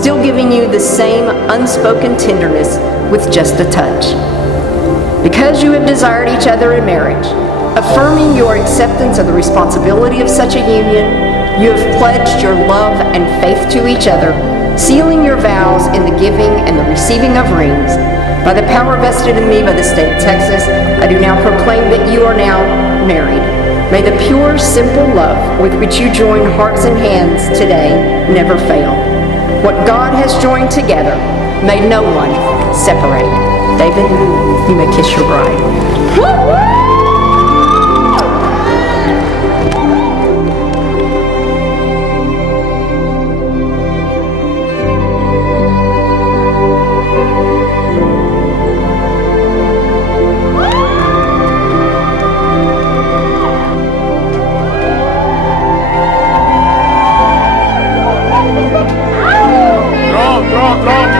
still giving you the same unspoken tenderness with just a touch. Because you have desired each other in marriage, affirming your acceptance of the responsibility of such a union, you have pledged your love and faith to each other, sealing your vows in the giving and the receiving of rings. By the power vested in me by the state of Texas, I do now proclaim that you are now married. May the pure, simple love with which you join hearts and hands today never fail. What God has joined together, may no one separate. David, you may kiss your bride. Pronto.